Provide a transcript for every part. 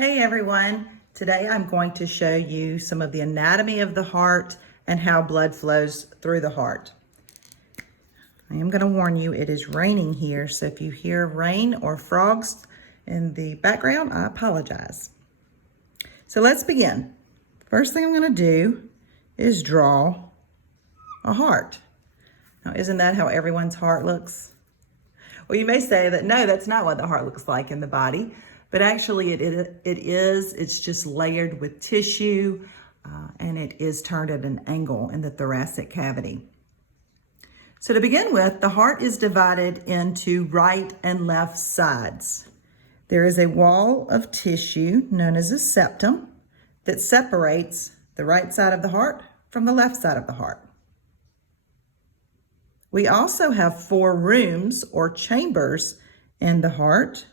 Hey everyone, today I'm going to show you some of the anatomy of the heart and how blood flows through the heart. I am going to warn you, it is raining here, so if you hear rain or frogs in the background, I apologize. So let's begin. First thing I'm going to do is draw a heart. Now, isn't that how everyone's heart looks? Well, you may say that, no, that's not what the heart looks like in the body. But actually it is. It's just layered with tissue and it is turned at an angle in the thoracic cavity. So to begin with, the heart is divided into right and left sides. There is a wall of tissue known as a septum that separates the right side of the heart from the left side of the heart. We also have 4 rooms or chambers in the heart.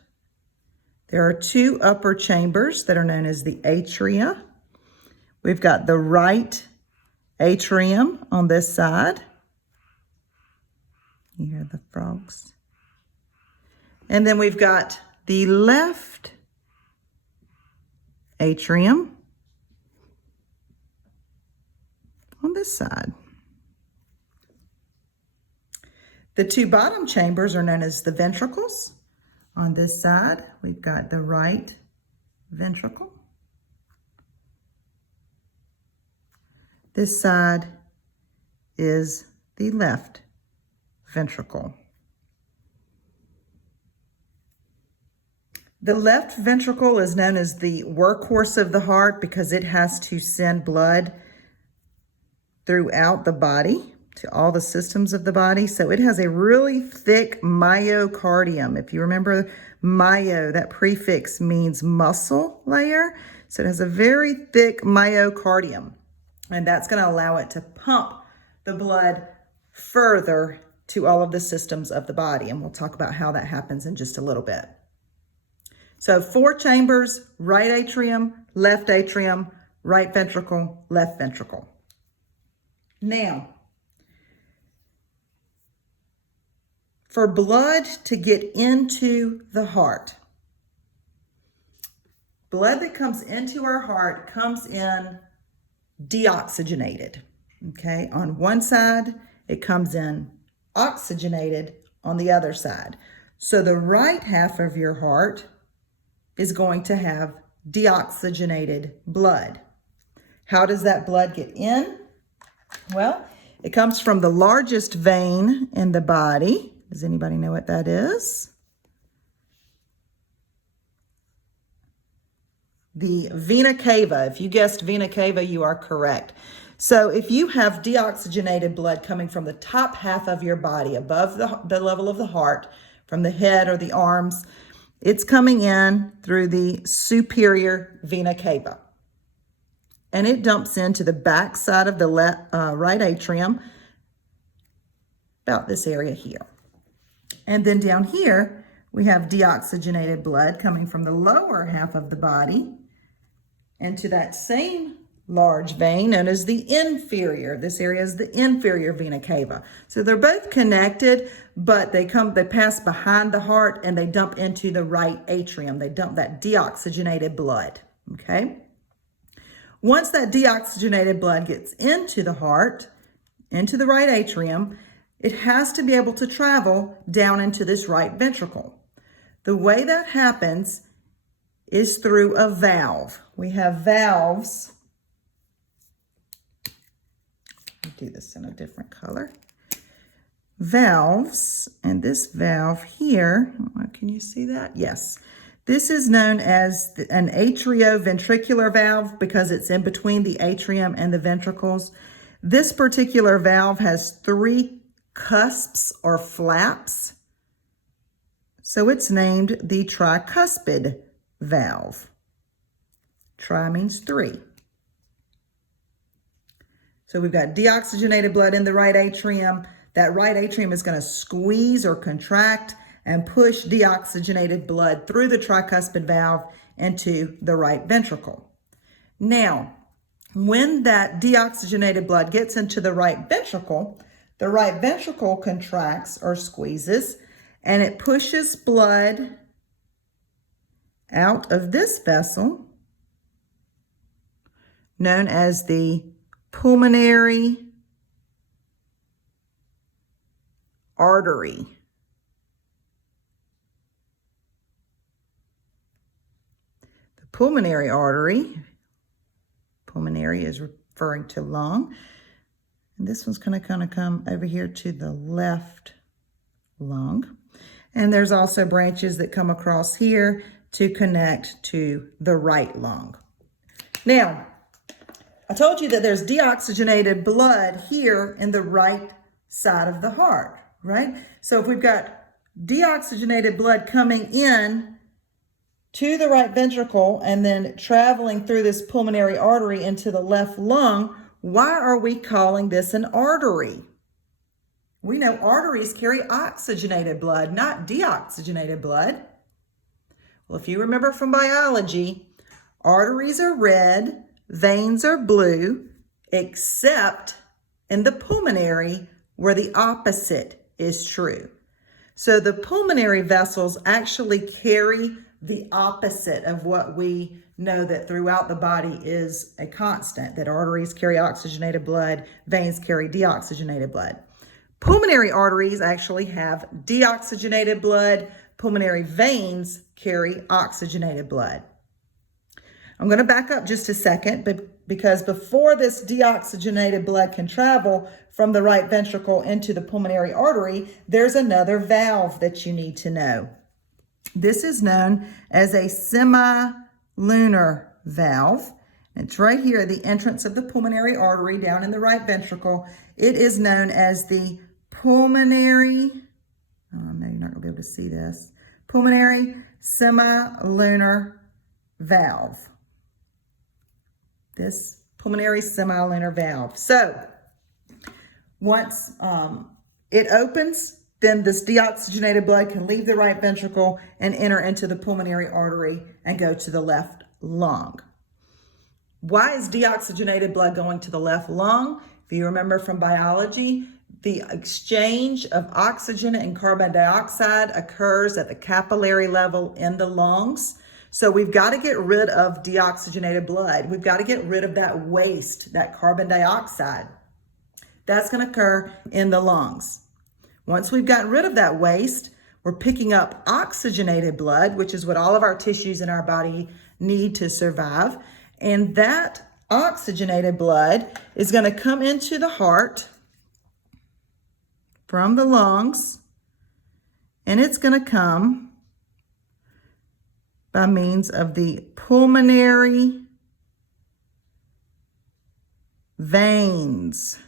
There are 2 upper chambers that are known as the atria. We've got the right atrium on this side. You hear the frogs. And then we've got the left atrium on this side. The 2 bottom chambers are known as the ventricles. On this side, we've got the right ventricle. This side is the left ventricle. The left ventricle is known as the workhorse of the heart because it has to send blood throughout the body to all the systems of the body. So it has a really thick myocardium. If you remember myo, that prefix means muscle layer. So it has a very thick myocardium, and that's going to allow it to pump the blood further to all of the systems of the body. And we'll talk about how that happens in just a little bit. So 4 chambers: right atrium, right ventricle, left ventricle. Now, for blood to get into the heart, blood that comes into our heart comes in deoxygenated, okay? On one side, it comes in oxygenated on the other side. So the right half of your heart is going to have deoxygenated blood. How does that blood get in? Well, it comes from the largest vein in the body. Does anybody know what that is? The vena cava. If you guessed vena cava, you are correct. So if you have deoxygenated blood coming from the top half of your body, above the level of the heart, from the head or the arms, it's coming in through the superior vena cava. And it dumps into the back side of the right atrium, about this area here. And then down here, we have deoxygenated blood coming from the lower half of the body into that same large vein known as the inferior. This area is the inferior vena cava. So they're both connected, but they pass behind the heart and they dump into the right atrium. They dump that deoxygenated blood, okay? Once that deoxygenated blood gets into the heart, into the right atrium, it has to be able to travel down into this right ventricle. The way that happens is through a valve. We have valves. I'll do this in a different color. Valves, and this valve here, can you see that? Yes. This is known as an atrioventricular valve because it's in between the atrium and the ventricles. This particular valve has 3 cusps or flaps. So it's named the tricuspid valve. Tri means 3. So we've got deoxygenated blood in the right atrium. That right atrium is going to squeeze or contract and push deoxygenated blood through the tricuspid valve into the right ventricle. Now, when that deoxygenated blood gets into the right ventricle contracts or squeezes, and it pushes blood out of this vessel known as the pulmonary artery. The pulmonary artery, pulmonary is referring to lung, and this one's going to kind of come over here to the left lung. And there's also branches that come across here to connect to the right lung. Now, I told you that there's deoxygenated blood here in the right side of the heart, right? So if we've got deoxygenated blood coming in to the right ventricle and then traveling through this pulmonary artery into the left lung, why are we calling this an artery? We know arteries carry oxygenated blood, not deoxygenated blood. Well, if you remember from biology, arteries are red, veins are blue, except in the pulmonary where the opposite is true. So the pulmonary vessels actually carry the opposite of what we know that throughout the body is a constant, that arteries carry oxygenated blood, veins carry deoxygenated blood. Pulmonary arteries actually have deoxygenated blood. Pulmonary veins carry oxygenated blood. I'm going to back up just a second, because before this deoxygenated blood can travel from the right ventricle into the pulmonary artery, there's another valve that you need to know. This is known as a semilunar valve. It's right here at the entrance of the pulmonary artery down in the right ventricle. It is known as the pulmonary, no, you're not going to be able to see this, pulmonary semilunar valve. This pulmonary semilunar valve. So once it opens, then this deoxygenated blood can leave the right ventricle and enter into the pulmonary artery and go to the left lung. Why is deoxygenated blood going to the left lung? If you remember from biology, the exchange of oxygen and carbon dioxide occurs at the capillary level in the lungs. So we've got to get rid of deoxygenated blood. We've got to get rid of that waste, that carbon dioxide. That's going to occur in the lungs. Once we've gotten rid of that waste, we're picking up oxygenated blood, which is what all of our tissues in our body need to survive. And that oxygenated blood is going to come into the heart from the lungs, and it's going to come by means of the pulmonary veins.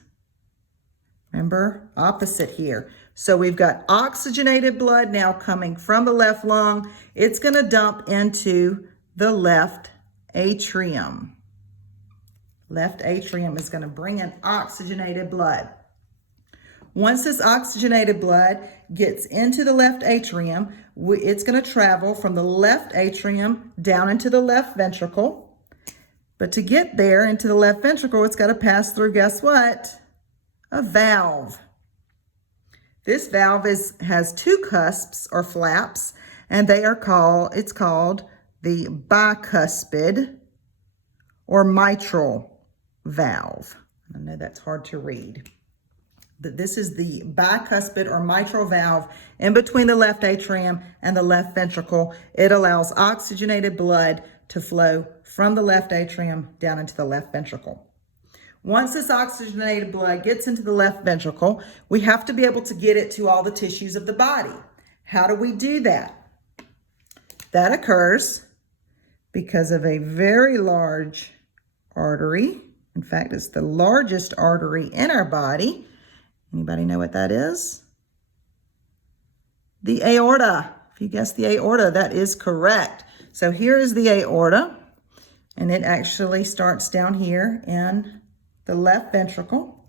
Remember, opposite here. So we've got oxygenated blood now coming from the left lung. It's going to dump into the left atrium. Left atrium is going to bring in oxygenated blood. Once this oxygenated blood gets into the left atrium, it's going to travel from the left atrium down into the left ventricle. But to get there into the left ventricle, it's got to pass through, guess what? A valve. This valve has two cusps or flaps, and it's called the bicuspid or mitral valve. I know that's hard to read. But this is the bicuspid or mitral valve in between the left atrium and the left ventricle. It allows oxygenated blood to flow from the left atrium down into the left ventricle. Once this oxygenated blood gets into the left ventricle, we have to be able to get it to all the tissues of the body. How do we do that? That occurs because of a very large artery. In fact, it's the largest artery in our body. Anybody know what that is? The aorta. If you guessed the aorta, that is correct. So here is the aorta, and it actually starts down here in the left ventricle.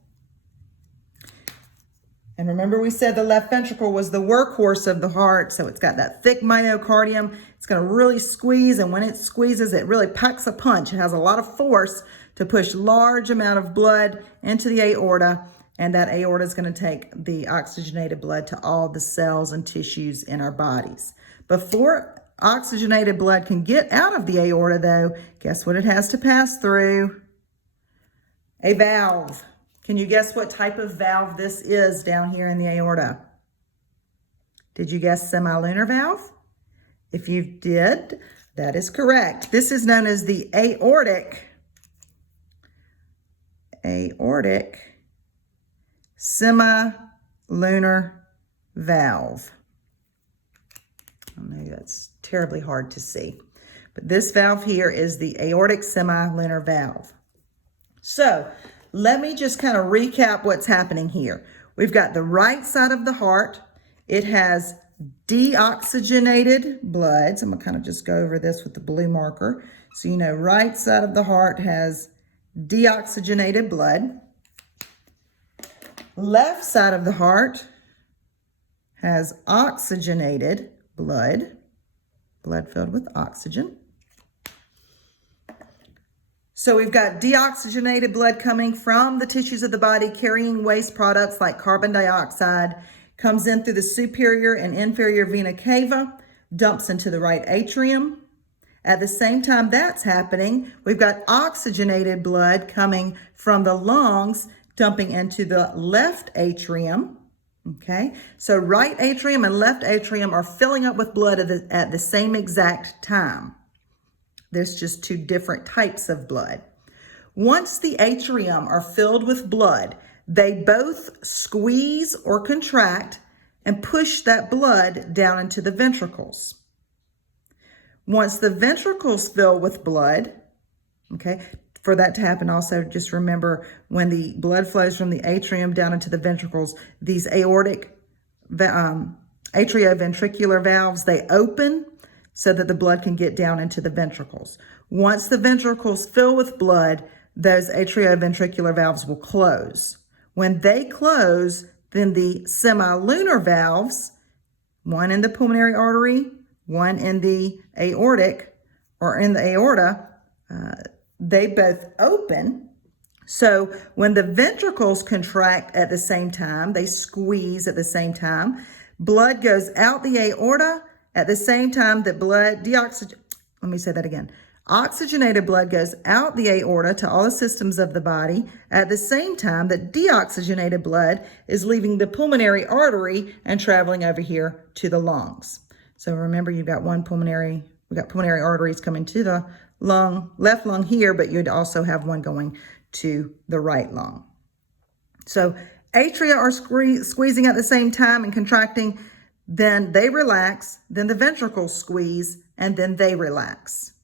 And remember, we said the left ventricle was the workhorse of the heart, so it's got that thick myocardium. It's going to really squeeze, and when it squeezes, it really packs a punch. It has a lot of force to push large amount of blood into the aorta, and that aorta is going to take the oxygenated blood to all the cells and tissues in our bodies. Before oxygenated blood can get out of the aorta, though, guess what it has to pass through? A valve. Can you guess what type of valve this is down here in the aorta? Did you guess semilunar valve? If you did, that is correct. This is known as the aortic semilunar valve. I know that's terribly hard to see, but this valve here is the aortic semilunar valve. So let me just kind of recap what's happening here. We've got the right side of the heart. It has deoxygenated blood. So I'm gonna kind of just go over this with the blue marker. So you know, right side of the heart has deoxygenated blood. Left side of the heart has oxygenated blood filled with oxygen. So we've got deoxygenated blood coming from the tissues of the body, carrying waste products like carbon dioxide, comes in through the superior and inferior vena cava, dumps into the right atrium. At the same time that's happening, we've got oxygenated blood coming from the lungs, dumping into the left atrium. Okay, so right atrium and left atrium are filling up with blood at the same exact time. There's just two different types of blood. Once the atrium are filled with blood, they both squeeze or contract and push that blood down into the ventricles. Once the ventricles fill with blood, okay, for that to happen also, just remember when the blood flows from the atrium down into the ventricles, these aortic atrioventricular valves, they open so that the blood can get down into the ventricles. Once the ventricles fill with blood, those atrioventricular valves will close. When they close, then the semilunar valves, one in the pulmonary artery, one in the aortic or in the aorta, they both open. So when the ventricles contract at the same time, they squeeze at the same time, blood goes out the aorta at the same time that oxygenated blood goes out the aorta to all the systems of the body at the same time that deoxygenated blood is leaving the pulmonary artery and traveling over here to the lungs. So remember, we've got pulmonary arteries coming to the left lung here, but you'd also have one going to the right lung. So atria are squeezing at the same time and contracting, then they relax, then the ventricles squeeze, and then they relax.